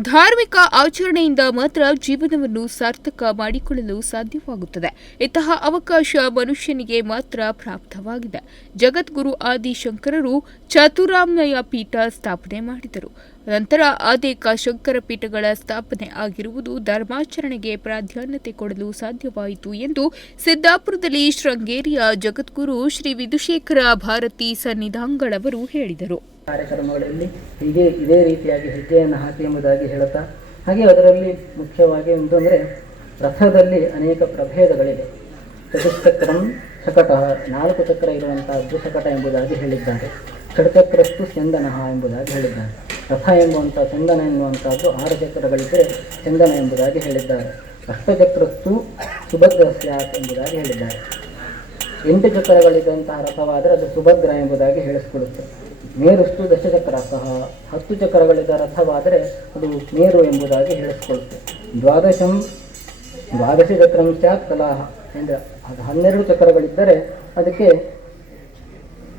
ಧಾರ್ಮಿಕ ಆಚರಣೆಯಿಂದ ಮಾತ್ರ ಜೀವನವನ್ನು ಸಾರ್ಥಕ ಮಾಡಿಕೊಳ್ಳಲು ಸಾಧ್ಯವಾಗುತ್ತದೆ. ಇಂತಹ ಅವಕಾಶ ಮನುಷ್ಯನಿಗೆ ಮಾತ್ರ ಪ್ರಾಪ್ತವಾಗಿದೆ. ಜಗದ್ಗುರು ಆದಿಶಂಕರರು ಚತುರಾಮ್ನಯ ಪೀಠ ಸ್ಥಾಪನೆ ಮಾಡಿದರು. ನಂತರ ಅನೇಕ ಶಂಕರ ಪೀಠಗಳ ಸ್ಥಾಪನೆ ಆಗಿರುವುದು ಧರ್ಮಾಚರಣೆಗೆ ಪ್ರಾಧಾನ್ಯತೆ ಕೊಡಲು ಸಾಧ್ಯವಾಯಿತು ಎಂದು ಸಿದ್ದಾಪುರದಲ್ಲಿ ಶೃಂಗೇರಿಯ ಜಗದ್ಗುರು ಶ್ರೀ ವಿಧುಶೇಖರ ಭಾರತಿ ಸನ್ನಿಧಾಂಗಳವರು ಹೇಳಿದರು. ಕಾರ್ಯಕ್ರಮಗಳಲ್ಲಿ ಹೀಗೆ ಇದೇ ರೀತಿಯಾಗಿ ಹೆಜ್ಜೆಯನ್ನು ಹಾಕಿ ಎಂಬುದಾಗಿ ಹೇಳುತ್ತಾ, ಹಾಗೆ ಅದರಲ್ಲಿ ಮುಖ್ಯವಾಗಿ ಒಂದು ಅಂದರೆ ರಥದಲ್ಲಿ ಅನೇಕ ಪ್ರಭೇದಗಳಿವೆ. ಚತುಶ್ಚಕ್ರಂ ಶಕಟ, ನಾಲ್ಕು ಚಕ್ರ ಇರುವಂತಹದ್ದು ಶಕಟ ಎಂಬುದಾಗಿ ಹೇಳಿದ್ದಾರೆ. ಷಡ್ಚಕ್ರಸ್ತು ಚಂದನಃ ಎಂಬುದಾಗಿ ಹೇಳಿದ್ದಾರೆ. ರಥ ಎಂಬುವಂಥ ಚಂದನ ಎನ್ನುವಂಥದ್ದು ಆರು ಚಕ್ರಗಳಿದ್ದರೆ ಚಂದನ ಎಂಬುದಾಗಿ ಹೇಳಿದ್ದಾರೆ. ಅಷ್ಟಚಕ್ರಸ್ತು ಸುಭದ್ರ ಸ್ಯಾತ್ ಎಂಬುದಾಗಿ ಹೇಳಿದ್ದಾರೆ. ಎಂಟು ಚಕ್ರಗಳಿದ್ದಂತಹ ರಥವಾದರೆ ಅದು ಸುಭದ್ರ ಎಂಬುದಾಗಿ ಹೇಳಿಸಿಕೊಡುತ್ತೆ. ಮೇರುಷ್ಟು ಸಹ ಹತ್ತು ಚಕ್ರಗಳಿದ್ದ ರಥವಾದರೆ ಅದು ಮೇರು ಎಂಬುದಾಗಿ ಹೇಳಿಸಿಕೊಳ್ಳುತ್ತೆ. ದ್ವಾದಶಂ, ದ್ವಾದಶ ಚಕ್ರಂ ಸ್ಯಾತ್ ಕಲಾಹ ಎಂದ ಅದು ಹನ್ನೆರಡು ಚಕ್ರಗಳಿದ್ದರೆ ಅದಕ್ಕೆ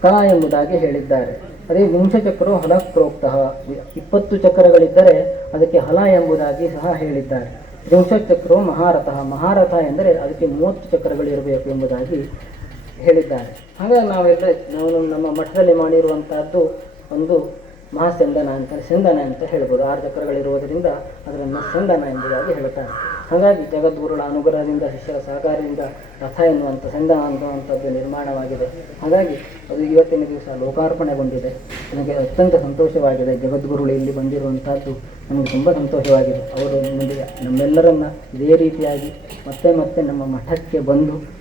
ಕಲಾ ಎಂಬುದಾಗಿ ಹೇಳಿದ್ದಾರೆ. ಅದೇ ವಿಂಶಚಕ್ರವು ಹಲ ಪ್ರೋಕ್ತ ಇಪ್ಪತ್ತು ಚಕ್ರಗಳಿದ್ದರೆ ಅದಕ್ಕೆ ಹಲ ಎಂಬುದಾಗಿ ಸಹ ಹೇಳಿದ್ದಾರೆ. ತ್ರಿಂಶಚಕ್ರವು ಮಹಾರಥ ಮಹಾರಥ ಎಂದರೆ ಅದಕ್ಕೆ ಮೂವತ್ತು ಚಕ್ರಗಳಿರಬೇಕು ಎಂಬುದಾಗಿ ಹೇಳಿದ್ದಾರೆ ಹಾಗಾಗಿ ನಾವೆಲ್ಲ ನಾವು ನಮ್ಮ ಮಠದಲ್ಲಿ ಮಾಡಿರುವಂತಹದ್ದು ಒಂದು ಮಹಾಸಂದನ ಅಂತ ಸಂದನ ಅಂತ ಹೇಳ್ಬೋದು. ಆರು ಚಕ್ರಗಳಿರುವುದರಿಂದ ಅದನ್ನು ಸಂದನ ಎಂಬುದಾಗಿ ಹೇಳುತ್ತಾರೆ ಹಾಗಾಗಿ ಜಗದ್ಗುರುಗಳ ಅನುಗ್ರಹದಿಂದ, ಶಿಷ್ಯರ ಸಹಕಾರದಿಂದ ರಥ ಎನ್ನುವಂಥ ಸಂದನ ಅನ್ನುವಂಥದ್ದು ನಿರ್ಮಾಣವಾಗಿದೆ. ಹಾಗಾಗಿ ಅದು ಇವತ್ತಿನ ದಿವಸ ಲೋಕಾರ್ಪಣೆಗೊಂಡಿದೆ. ನನಗೆ ಅತ್ಯಂತ ಸಂತೋಷವಾಗಿದೆ. ಜಗದ್ಗುರುಗಳು ಇಲ್ಲಿ ಬಂದಿರುವಂಥದ್ದು ನಮಗೆ ತುಂಬ ಸಂತೋಷವಾಗಿದೆ. ಅವರು ಮುಂದೆ ನಮ್ಮೆಲ್ಲರನ್ನ ಇದೇ ರೀತಿಯಾಗಿ ಮತ್ತೆ ಮತ್ತೆ ನಮ್ಮ ಮಠಕ್ಕೆ ಬಂದು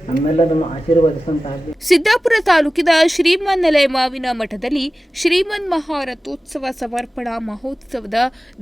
ಸಿದ್ದಾಪುರ ತಾಲೂಕಿನ ಶ್ರೀಮನ್ನಲೆ ಮಾವಿನ ಮಠದಲ್ಲಿ ಶ್ರೀಮನ್ ಮಹಾರಥೋತ್ಸವ ಸಮರ್ಪಣಾ ಮಹೋತ್ಸವದ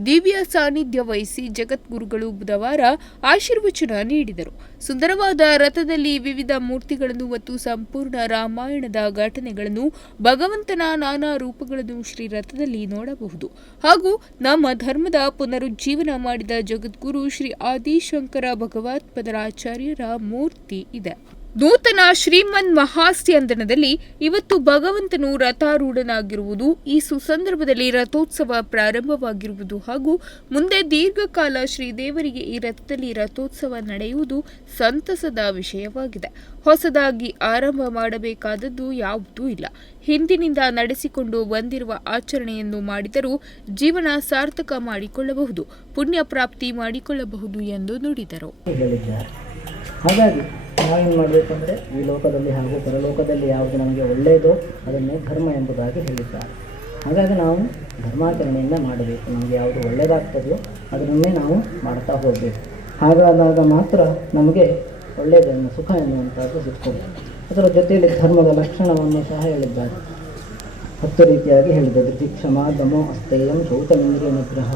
ದಿವ್ಯ ಸಾನ್ನಿಧ್ಯ ವಹಿಸಿ ಜಗದ್ಗುರುಗಳು ಬುಧವಾರ ಆಶೀರ್ವಚನ ನೀಡಿದರು. ಸುಂದರವಾದ ರಥದಲ್ಲಿ ವಿವಿಧ ಮೂರ್ತಿಗಳನ್ನು ಮತ್ತು ಸಂಪೂರ್ಣ ರಾಮಾಯಣದ ಘಟನೆಗಳನ್ನು ಭಗವಂತನ ನಾನಾ ರೂಪಗಳನ್ನು ಶ್ರೀ ರಥದಲ್ಲಿ ನೋಡಬಹುದು. ಹಾಗೂ ನಮ್ಮ ಧರ್ಮದ ಪುನರುಜ್ಜೀವನ ಮಾಡಿದ ಜಗದ್ಗುರು ಶ್ರೀ ಆದಿಶಂಕರ ಭಗವತ್ಪದರಾಚಾರ್ಯರ ಮೂರ್ತಿ ಇದೆ. ನೂತನ ಶ್ರೀಮನ್ ಮಹಾಸ್ಯಂದನದಲ್ಲಿ ಇವತ್ತು ಭಗವಂತನು ರಥಾರೂಢನಾಗಿರುವುದು ಈ ಸುಸಂದರ್ಭದಲ್ಲಿ ರಥೋತ್ಸವ ಪ್ರಾರಂಭವಾಗಿರುವುದು ಹಾಗೂ ಮುಂದೆ ದೀರ್ಘಕಾಲ ಶ್ರೀದೇವರಿಗೆ ಈ ರಥದಲ್ಲಿ ರಥೋತ್ಸವ ನಡೆಯುವುದು ಸಂತಸದ ವಿಷಯವಾಗಿದೆ. ಹೊಸದಾಗಿ ಆರಂಭ ಮಾಡಬೇಕಾದದ್ದು ಯಾವುದೂ ಇಲ್ಲ. ಹಿಂದಿನಿಂದ ನಡೆಸಿಕೊಂಡು ಬಂದಿರುವ ಆಚರಣೆಯನ್ನು ಮಾಡಿದರೂ ಜೀವನ ಸಾರ್ಥಕ ಮಾಡಿಕೊಳ್ಳಬಹುದು ಪುಣ್ಯ ಪ್ರಾಪ್ತಿ ಮಾಡಿಕೊಳ್ಳಬಹುದು ಎಂದು ನುಡಿದರು. ಹಾಗಾಗಿ ನಾವೇನು ಮಾಡಬೇಕಂದ್ರೆ ಈ ಲೋಕದಲ್ಲಿ ಹಾಗೂ ಪರಲೋಕದಲ್ಲಿ ಯಾವುದು ನಮಗೆ ಒಳ್ಳೆಯದೋ ಅದನ್ನೇ ಧರ್ಮ ಎಂಬುದಾಗಿ ಹೇಳಿದ್ದಾರೆ. ಹಾಗಾಗಿ ನಾವು ಧರ್ಮಾಚರಣೆಯಿಂದ ಮಾಡಬೇಕು. ನಮಗೆ ಯಾವುದು ಒಳ್ಳೆಯದಾಗ್ತದೋ ಅದನ್ನೇ ನಾವು ಮಾಡ್ತಾ ಹೋಗಬೇಕು. ಹಾಗಾದಾಗ ಮಾತ್ರ ನಮಗೆ ಒಳ್ಳೆಯದನ್ನು ಸುಖ ಎನ್ನುವಂಥದ್ದು ಸಿಗ್ತದೆ ಅದರ ಜೊತೆಯಲ್ಲಿ ಧರ್ಮದ ಲಕ್ಷಣವನ್ನು ಸಹ ಹೇಳಿದ್ದಾರೆ. ಹತ್ತು ರೀತಿಯಾಗಿ ಹೇಳಿದ್ದಾರೆ. ದಿಕ್ಷಮ ದಮೋ ಅಸ್ತೇಯಂ ಶೌಚಮಿಂದ್ರಿಯ ನಿಗ್ರಹ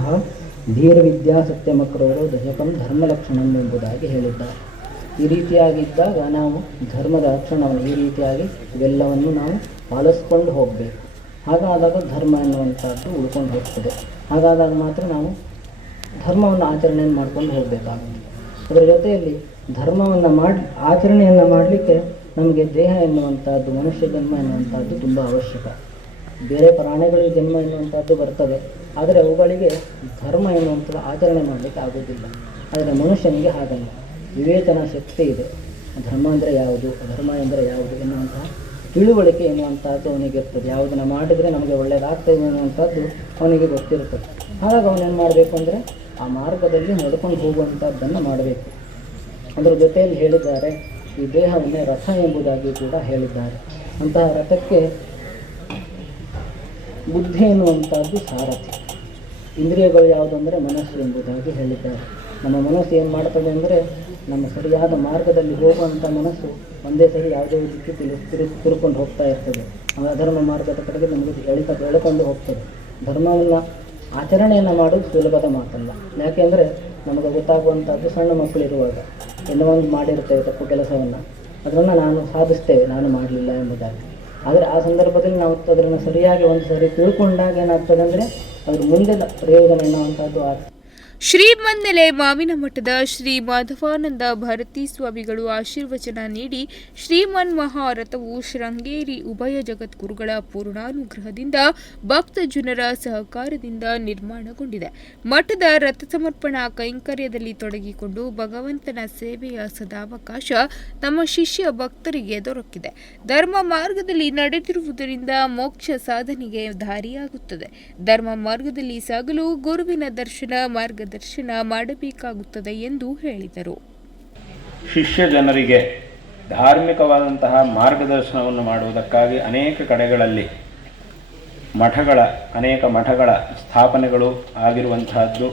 ಧೀರ್ವಿದ್ಯಾ ವಿದ್ಯಾ ಸತ್ಯಮಕ್ರೋರು ದಶಕಂ ಧರ್ಮಲಕ್ಷಣಂ ಎಂಬುದಾಗಿ ಹೇಳಿದ್ದಾರೆ. ಈ ರೀತಿಯಾಗಿದ್ದಾಗ ನಾವು ಧರ್ಮದ ಲಕ್ಷಣವನ್ನು ಈ ರೀತಿಯಾಗಿ ಇವೆಲ್ಲವನ್ನು ನಾವು ಪಾಲಿಸ್ಕೊಂಡು ಹೋಗಬೇಕು. ಹಾಗಾದಾಗ ಧರ್ಮ ಎನ್ನುವಂಥದ್ದು ಉಳ್ಕೊಂಡು ಹೋಗ್ತದೆ. ಹಾಗಾದಾಗ ಮಾತ್ರ ನಾವು ಧರ್ಮವನ್ನು ಆಚರಣೆಯನ್ನು ಮಾಡ್ಕೊಂಡು ಹೋಗಬೇಕಾಗುತ್ತೆ. ಅದರ ಜೊತೆಯಲ್ಲಿ ಧರ್ಮವನ್ನು ಮಾಡಿ, ಆಚರಣೆಯನ್ನು ಮಾಡಲಿಕ್ಕೆ ನಮಗೆ ದೇಹ ಎನ್ನುವಂಥದ್ದು, ಮನುಷ್ಯ ಜನ್ಮ ಎನ್ನುವಂಥದ್ದು ತುಂಬ ಅವಶ್ಯಕ. ಬೇರೆ ಪ್ರಾಣಿಗಳಿಗೆ ಜನ್ಮ ಎನ್ನುವಂಥದ್ದು ಬರ್ತದೆ. ಆದರೆ ಅವುಗಳಿಗೆ ಧರ್ಮ ಎನ್ನುವಂಥದ್ದು ಆಚರಣೆ ಮಾಡಲಿಕ್ಕೆ ಆಗೋದಿಲ್ಲ ಆದರೆ ಮನುಷ್ಯನಿಗೆ ಹಾಗಲ್ಲ. ವಿವೇಚನಾ ಶಕ್ತಿ ಇದೆ. ಧರ್ಮ ಅಂದರೆ ಯಾವುದು? ಅಧರ್ಮ ಎಂದರೆ ಯಾವುದು ಎನ್ನುವಂತಹ ತಿಳುವಳಿಕೆ ಎನ್ನುವಂಥದ್ದು ಅವನಿಗಿರ್ತದೆ ಯಾವುದನ್ನು ಮಾಡಿದರೆ ನಮಗೆ ಒಳ್ಳೆಯದಾಗ್ತದೆ ಅನ್ನುವಂಥದ್ದು ಅವನಿಗೆ ಗೊತ್ತಿರ್ತದೆ ಹಾಗಾಗಿ ಅವನೇನು ಮಾಡಬೇಕು ಅಂದರೆ ಆ ಮಾರ್ಗದಲ್ಲಿ ನಡ್ಕೊಂಡು ಹೋಗುವಂಥದ್ದನ್ನು ಮಾಡಬೇಕು. ಅದರ ಜೊತೆಯಲ್ಲಿ ಹೇಳಿದ್ದಾರೆ, ಈ ದೇಹವನ್ನೇ ರಥ ಎಂಬುದಾಗಿ ಕೂಡ ಹೇಳಿದ್ದಾರೆ. ಅಂತಹ ರಥಕ್ಕೆ ಬುದ್ಧಿ ಎನ್ನುವಂಥದ್ದು ಸಾರಥಿ. ಇಂದ್ರಿಯಗಳು ಯಾವುದು ಅಂದರೆ ಮನಸ್ಸು ಎಂಬುದಾಗಿ ಹೇಳಿದ್ದಾರೆ. ನಮ್ಮ ಮನಸ್ಸು ಏನು ಮಾಡ್ತದೆ ಅಂದರೆ ನಮ್ಮ ಸರಿಯಾದ ಮಾರ್ಗದಲ್ಲಿ ಹೋಗುವಂಥ ಮನಸ್ಸು ಒಂದೇ ಸರಿ ಯಾವುದೇ ರೀತಿ ತಿರು ತಿರು ತಿರುಕೊಂಡು ಹೋಗ್ತಾ ಇರ್ತದೆ. ಆ ಧರ್ಮ ಮಾರ್ಗದ ಕಡೆಗೆ ನಮಗೆ ಎಳಿತ ಎಳ್ಕೊಂಡು ಹೋಗ್ತದೆ. ಧರ್ಮವನ್ನು ಆಚರಣೆಯನ್ನು ಮಾಡೋದು ಸುಲಭದ ಮಾತಲ್ಲ. ಯಾಕೆಂದರೆ ನಮಗೆ ಗೊತ್ತಾಗುವಂಥದ್ದು ಸಣ್ಣ ಮಕ್ಕಳಿರುವಾಗ ಏನೋ ಒಂದು ಮಾಡಿರ್ತೇವೆ ತಪ್ಪು ಕೆಲಸವನ್ನು. ಅದನ್ನು ನಾನು ಸಾಧಿಸ್ತೇವೆ, ನಾನು ಮಾಡಲಿಲ್ಲ ಎಂಬುದಾಗಿ. ಆದರೆ ಆ ಸಂದರ್ಭದಲ್ಲಿ ನಾವು ಅದನ್ನು ಸರಿಯಾಗಿ ಒಂದು ಸರಿ ತಿಳ್ಕೊಂಡಾಗ ಏನಾಗ್ತದೆ ಅಂದರೆ ಅದ್ರ ಮುಂದೆ ಪ್ರಯೋಜನ ಎನ್ನುವಂಥದ್ದು ಆಗ್ತದೆ ಶ್ರೀಮನ್ನೆಲೆ ಮಾವಿನ ಮಠದ ಶ್ರೀ ಮಾಧವಾನಂದ ಭಾರತೀ ಸ್ವಾಮಿಗಳು ಆಶೀರ್ವಚನ ನೀಡಿ ಶ್ರೀಮನ್ ಮಹಾರಥವು ಶೃಂಗೇರಿ ಉಭಯ ಜಗದ್ಗುರುಗಳ ಪೂರ್ಣಾನುಗ್ರಹದಿಂದ ಭಕ್ತ ಜನರ ಸಹಕಾರದಿಂದ ನಿರ್ಮಾಣಗೊಂಡಿದೆ. ಮಠದ ರಥ ಸಮರ್ಪಣಾ ಕೈಂಕರ್ಯದಲ್ಲಿ ತೊಡಗಿಕೊಂಡು ಭಗವಂತನ ಸೇವೆಯ ಸದಾವಕಾಶ ತಮ್ಮ ಶಿಷ್ಯ ಭಕ್ತರಿಗೆ ದೊರಕಿದೆ. ಧರ್ಮ ಮಾರ್ಗದಲ್ಲಿ ನಡೆದಿರುವುದರಿಂದ ಮೋಕ್ಷ ಸಾಧನೆಗೆ ದಾರಿಯಾಗುತ್ತದೆ. ಧರ್ಮ ಮಾರ್ಗದಲ್ಲಿ ಸಾಗಲು ಗುರುವಿನ ದರ್ಶನ ಮಾರ್ಗದರ್ಶನ ಮಾಡಬೇಕಾಗುತ್ತದೆ ಎಂದು ಹೇಳಿದರು. ಶಿಷ್ಯ ಜನರಿಗೆ ಧಾರ್ಮಿಕವಾದಂತಹ ಮಾರ್ಗದರ್ಶನವನ್ನು ಮಾಡುವುದಕ್ಕಾಗಿ ಅನೇಕ ಕಡೆಗಳಲ್ಲಿ ಮಠಗಳ, ಅನೇಕ ಮಠಗಳ ಸ್ಥಾಪನೆಗಳು ಆಗಿರುವಂತಹದ್ದು.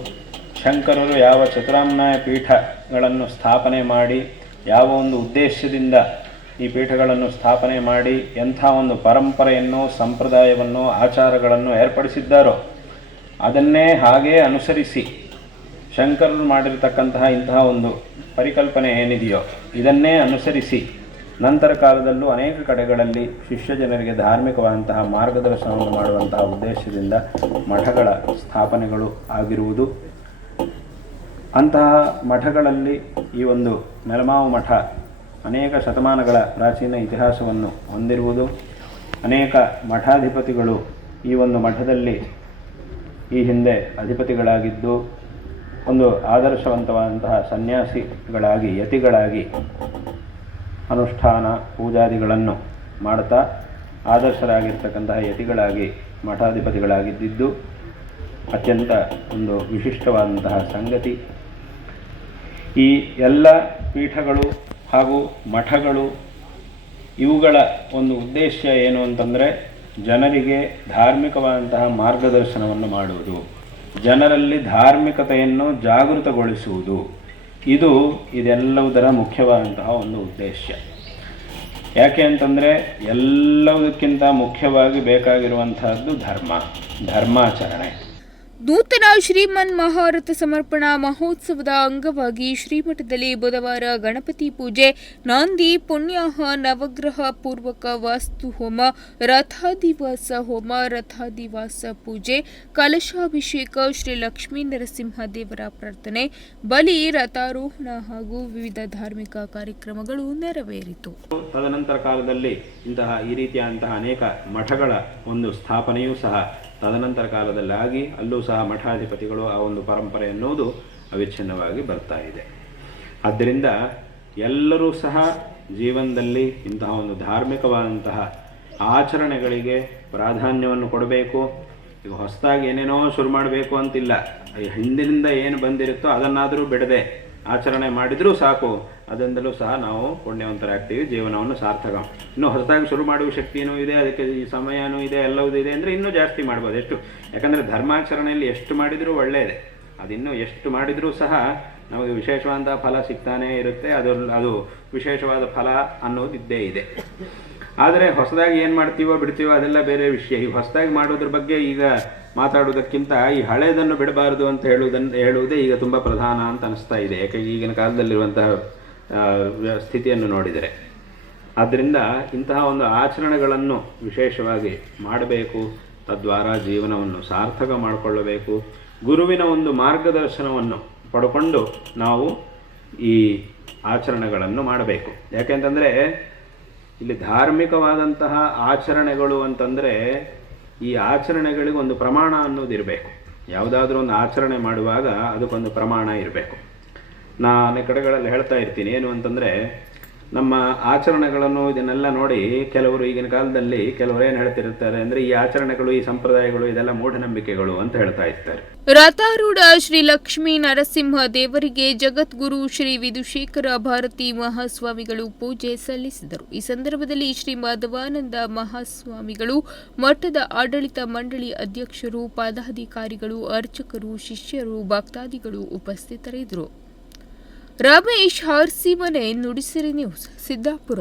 ಶಂಕರರು ಯಾವ ಚತುರಾಮ್ನಾಯ ಪೀಠಗಳನ್ನು ಸ್ಥಾಪನೆ ಮಾಡಿ, ಯಾವ ಒಂದು ಉದ್ದೇಶದಿಂದ ಈ ಪೀಠಗಳನ್ನು ಸ್ಥಾಪನೆ ಮಾಡಿ, ಎಂಥ ಒಂದು ಪರಂಪರೆಯನ್ನು, ಸಂಪ್ರದಾಯವನ್ನು, ಆಚಾರಗಳನ್ನು ಏರ್ಪಡಿಸಿದ್ದಾರೋ ಅದನ್ನೇ ಹಾಗೇ ಅನುಸರಿಸಿ ಶಂಕರರು ಮಾಡಿರತಕ್ಕಂತಹ ಇಂತಹ ಒಂದು ಪರಿಕಲ್ಪನೆ ಏನಿದೆಯೋ, ಇದನ್ನೇ ಅನುಸರಿಸಿ ನಂತರ ಕಾಲದಲ್ಲೂ ಅನೇಕ ಕಡೆಗಳಲ್ಲಿ ಶಿಷ್ಯ ಜನರಿಗೆ ಧಾರ್ಮಿಕವಾದಂತಹ ಮಾರ್ಗದರ್ಶನವನ್ನು ಮಾಡುವಂತಹ ಉದ್ದೇಶದಿಂದ ಮಠಗಳ ಸ್ಥಾಪನೆಗಳು ಆಗಿರುವುದು. ಅಂತಹ ಮಠಗಳಲ್ಲಿ ಈ ಒಂದು ನೆಲಮಾವು ಮಠ ಅನೇಕ ಶತಮಾನಗಳ ಪ್ರಾಚೀನ ಇತಿಹಾಸವನ್ನು ಹೊಂದಿರುವುದು. ಅನೇಕ ಮಠಾಧಿಪತಿಗಳು ಈ ಒಂದು ಮಠದಲ್ಲಿ ಈ ಹಿಂದೆ ಅಧಿಪತಿಗಳಾಗಿದ್ದು ಒಂದು ಆದರ್ಶವಂತವಾದಂತಹ ಸನ್ಯಾಸಿಗಳಾಗಿ, ಯತಿಗಳಾಗಿ ಅನುಷ್ಠಾನ ಪೂಜಾದಿಗಳನ್ನು ಮಾಡ್ತಾ ಆದರ್ಶರಾಗಿರ್ತಕ್ಕಂತಹ ಯತಿಗಳಾಗಿ, ಮಠಾಧಿಪತಿಗಳಾಗಿದ್ದಿದ್ದು ಅತ್ಯಂತ ಒಂದು ವಿಶಿಷ್ಟವಾದಂತಹ ಸಂಗತಿ. ಈ ಎಲ್ಲ ಪೀಠಗಳು ಹಾಗೂ ಮಠಗಳು ಇವುಗಳ ಒಂದು ಉದ್ದೇಶ ಏನು ಅಂತಂದರೆ ಜನರಿಗೆ ಧಾರ್ಮಿಕವಾದಂತಹ ಮಾರ್ಗದರ್ಶನವನ್ನು ಮಾಡುವುದು. ಜನರಲ್ಲಿ ಧಾರ್ಮಿಕತೆಯನ್ನು ಜಾಗೃತಗೊಳಿಸುವುದು. ಇದು ಇದೆಲ್ಲವುದರ ಮುಖ್ಯವಾದಂತಹ ಒಂದು ಉದ್ದೇಶ. ಯಾಕೆ ಅಂತಂದರೆ ಎಲ್ಲವುದಕ್ಕಿಂತ ಮುಖ್ಯವಾಗಿ ಬೇಕಾಗಿರುವಂತಹದ್ದು ಧರ್ಮ, ಧರ್ಮಾಚರಣೆ. ನೂತನ ಶ್ರೀಮನ್ ಮಹಾರಥ ಸಮರ್ಪಣಾ ಮಹೋತ್ಸವದ ಅಂಗವಾಗಿ ಶ್ರೀಮಠದಲ್ಲಿ ಬುಧವಾರ ಗಣಪತಿ ಪೂಜೆ, ನಾಂದಿ, ಪುಣ್ಯಾಹ, ನವಗ್ರಹ ಪೂರ್ವಕ ವಾಸ್ತು ಹೋಮ, ರಥಾದಿವಾಸ ಹೋಮ, ರಥಾದಿವಾಸ ಪೂಜೆ, ಕಲಶಾಭಿಷೇಕ, ಶ್ರೀ ಲಕ್ಷ್ಮೀ ನರಸಿಂಹ ದೇವರ ಪ್ರಾರ್ಥನೆ, ಬಲಿ, ರಥಾರೋಹಣ ಹಾಗೂ ವಿವಿಧ ಧಾರ್ಮಿಕ ಕಾರ್ಯಕ್ರಮಗಳು ನೆರವೇರಿತು. ತದನಂತರ ಕಾಲದಲ್ಲಿ ಇಂತಹ ಈ ರೀತಿಯಾದಂತಹ ಅನೇಕ ಮಠಗಳ ಒಂದು ಸ್ಥಾಪನೆಯೂ ಸಹ ತದನಂತರ ಕಾಲದಲ್ಲಾಗಿ ಅಲ್ಲೂ ಸಹ ಮಠಾಧಿಪತಿಗಳು ಆ ಒಂದು ಪರಂಪರೆ ಎನ್ನುವುದು ಅವಿಚ್ಛಿನ್ನವಾಗಿ ಬರ್ತಾ ಇದೆ. ಆದ್ದರಿಂದ ಎಲ್ಲರೂ ಸಹ ಜೀವನದಲ್ಲಿ ಇಂತಹ ಒಂದು ಧಾರ್ಮಿಕವಾದಂತಹ ಆಚರಣೆಗಳಿಗೆ ಪ್ರಾಧಾನ್ಯವನ್ನು ಕೊಡಬೇಕು. ಈಗ ಹೊಸದಾಗಿ ಏನೇನೋ ಶುರು ಮಾಡಬೇಕು ಅಂತಿಲ್ಲ. ಈ ಹಿಂದಿನಿಂದ ಏನು ಬಂದಿರುತ್ತೋ ಅದನ್ನಾದರೂ ಬಿಡದೆ ಆಚರಣೆ ಮಾಡಿದರೂ ಸಾಕು. ಅದರಿಂದಲೂ ಸಹ ನಾವು ಪುಣ್ಯವಂತರಾಗ್ತೀವಿ, ಜೀವನವನ್ನು ಸಾರ್ಥಕ. ಇನ್ನು ಹೊಸದಾಗಿ ಶುರು ಮಾಡುವ ಶಕ್ತಿಯೂ ಇದೆ, ಅದಕ್ಕೆ ಈ ಸಮಯನೂ ಇದೆ, ಎಲ್ಲವೂ ಇದೆ ಅಂದರೆ ಇನ್ನೂ ಜಾಸ್ತಿ ಮಾಡ್ಬೋದು. ಎಷ್ಟು? ಯಾಕಂದರೆ ಧರ್ಮಾಚರಣೆಯಲ್ಲಿ ಎಷ್ಟು ಮಾಡಿದರೂ ಒಳ್ಳೆಯದೇ ಅದಿನ್ನು ಎಷ್ಟು ಮಾಡಿದರೂ ಸಹ ನಮಗೆ ವಿಶೇಷವಾದ ಫಲ ಸಿಗ್ತಾನೇ ಇರುತ್ತೆ. ಅದು ಅದು ವಿಶೇಷವಾದ ಫಲ ಅನ್ನೋದು ಇದ್ದೇ ಇದೆ. ಆದರೆ ಹೊಸದಾಗಿ ಏನು ಮಾಡ್ತೀವೋ ಬಿಡ್ತೀವೋ ಅದೆಲ್ಲ ಬೇರೆ ವಿಷಯ. ಈ ಹೊಸದಾಗಿ ಮಾಡೋದ್ರ ಬಗ್ಗೆ ಈಗ ಮಾತಾಡೋದಕ್ಕಿಂತ ಈ ಹಳೆಯದನ್ನು ಬಿಡಬಾರದು ಅಂತ ಹೇಳುವುದನ್ನು ಹೇಳುವುದೇ ಈಗ ತುಂಬ ಪ್ರಧಾನ ಅಂತ ಅನಿಸ್ತಾ ಇದೆ. ಯಾಕೆ ಈಗಿನ ಕಾಲದಲ್ಲಿರುವಂತಹ ಸ್ಥಿತಿಯನ್ನು ನೋಡಿದರೆ. ಆದ್ದರಿಂದ ಇಂತಹ ಒಂದು ಆಚರಣೆಗಳನ್ನು ವಿಶೇಷವಾಗಿ ಮಾಡಬೇಕು. ತದ್ವಾರ ಜೀವನವನ್ನು ಸಾರ್ಥಕ ಮಾಡಿಕೊಳ್ಳಬೇಕು. ಗುರುವಿನ ಒಂದು ಮಾರ್ಗದರ್ಶನವನ್ನು ಪಡ್ಕೊಂಡು ನಾವು ಈ ಆಚರಣೆಗಳನ್ನು ಮಾಡಬೇಕು. ಯಾಕೆಂತಂದರೆ ಇಲ್ಲಿ ಧಾರ್ಮಿಕವಾದಂತಹ ಆಚರಣೆಗಳು ಅಂತಂದರೆ ಈ ಆಚರಣೆಗಳಿಗೆ ಒಂದು ಪ್ರಮಾಣ ಅನ್ನೋದು ಇರಬೇಕು. ಯಾವುದಾದ್ರೂ ಒಂದು ಆಚರಣೆ ಮಾಡುವಾಗ ಅದಕ್ಕೊಂದು ಪ್ರಮಾಣ ಇರಬೇಕು. ನಾನು ಕಡೆಗಳಲ್ಲಿ ಹೇಳ್ತಾ ಇರ್ತೀನಿ, ಏನು ಅಂತಂದರೆ ನಮ್ಮ ಆಚರಣೆಗಳನ್ನು ಇದನ್ನೆಲ್ಲ ನೋಡಿ ಕೆಲವರು ಈಗಿನ ಕಾಲದಲ್ಲಿ ಕೆಲವರು ಏನು ಹೇಳ್ತಿರ್ತಾರೆ ಅಂದ್ರೆ ಈ ಆಚರಣೆಗಳು, ಈ ಸಂಪ್ರದಾಯಗಳು ಇದೆಲ್ಲ ಮೂಢನಂಬಿಕೆಗಳು ಅಂತ ಹೇಳ್ತಾ ಇರ್ತಾರೆ. ರಥಾರೂಢ ಶ್ರೀ ಲಕ್ಷ್ಮೀ ನರಸಿಂಹ ದೇವರಿಗೆ ಜಗದ್ಗುರು ಶ್ರೀ ವಿಧುಶೇಖರ ಭಾರತಿ ಮಹಾಸ್ವಾಮಿಗಳು ಪೂಜೆ ಸಲ್ಲಿಸಿದರು. ಈ ಸಂದರ್ಭದಲ್ಲಿ ಶ್ರೀ ಮಾಧವಾನಂದ ಮಹಾಸ್ವಾಮಿಗಳು, ಮಠದ ಆಡಳಿತ ಮಂಡಳಿ ಅಧ್ಯಕ್ಷರು, ಪದಾಧಿಕಾರಿಗಳು, ಅರ್ಚಕರು, ಶಿಷ್ಯರು, ಭಕ್ತಾದಿಗಳು ಉಪಸ್ಥಿತರಿದ್ದರು. ರಮೇಶ್ ಹಾರ್ಸಿಮನೆ ನುಡಿಸಿರಿ ನ್ಯೂಸ್ ಸಿದ್ದಾಪುರ.